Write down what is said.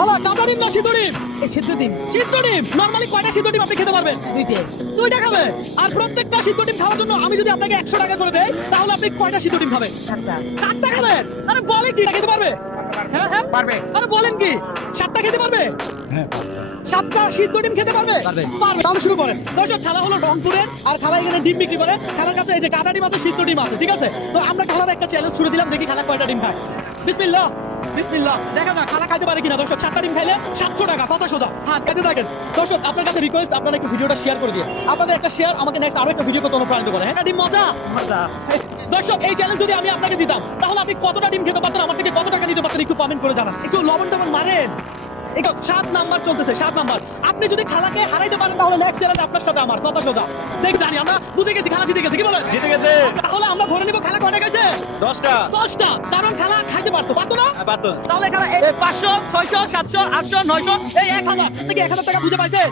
খালা কাঁচা ডিম না সিদ্ধ ডিম? এই সিদ্ধ ডিম সিদ্ধ ডিম। নরমালি কয়টা সিদ্ধ ডিম আপনি খেতে পারবেন? দুইটা খাবে। আর প্রত্যেকটা সিদ্ধ ডিম খাওয়ার জন্য আমি যদি আপনাকে 100 টাকা করে দেই তাহলে আপনি কয়টা সিদ্ধ ডিম খাবেন? 7টা খাবেন। আরে বলে কি খেতে পারবে? হ্যাঁ হ্যাঁ পারবে। আরে বলেন কি 7টা খেতে পারবে? হ্যাঁ 7টা সিদ্ধ ডিম খেতে পারবে? পারবে। তাহলে শুরু করেন। দর্শক খালা হলো রংপুরের আর খালা এখানে ডিম বিক্রি করে। খালার কাছে এই যে কাঁচা ডিম আছে, সিদ্ধ ডিম আছে, ঠিক আছে? তো আমরা খালার একটা চ্যালেঞ্জ ছুড়ে দিলাম, দেখি খালা কয়টা ডিম খায়। বিসমিল্লাহ বিসমিল্লাহ। দেখা যাক খালা খাইতে পারে কিনা। দর্শক 7টা ডিম খাইলে 700 টাকা, কথা সোজা। হ্যাঁ খেতে থাকেন। দর্শক আপনার কাছে রিকোয়েস্ট, আপনারা একটু ভিডিওটা শেয়ার করে দিয়ে, আপনাদের একটা শেয়ার আমাকে নেক্সট আরো একটা ভিডিও করতে অনুপ্রাণিত করে। হ্যাঁ ডিম মজা মজা। দর্শক এই চ্যালেঞ্জ যদি আমি আপনাকে দিতাম তাহলে আপনি কতটা ডিম খেতে পারতেন, আমার থেকে কত টাকা নিতে পারতেন একটু কমেন্ট করে জানান। একটু লবণ টবণ মারেন। 7 নাম্বার চলতেছে, 7 নাম্বার। আপনি যদি খালাকে হারাইতে পারেন তাহলে নেক্সট চ্যালেঞ্জ আপনার সাথে আমার, কথা সোজা। দেখ জানি আমরা বুঝে গেছি খালা জিতে গেছে, কি বলেন? জিতে গেছে। তাহলে আমরা ধরে নিব খালা কয়টা খাইছে? 10টা। কারণ খালা খাইতে পারতো না? পারতো। তাহলে খালা 500 600 700 800 900 এই 1000 থেকে 1000 টাকা বুঝে পাইছে।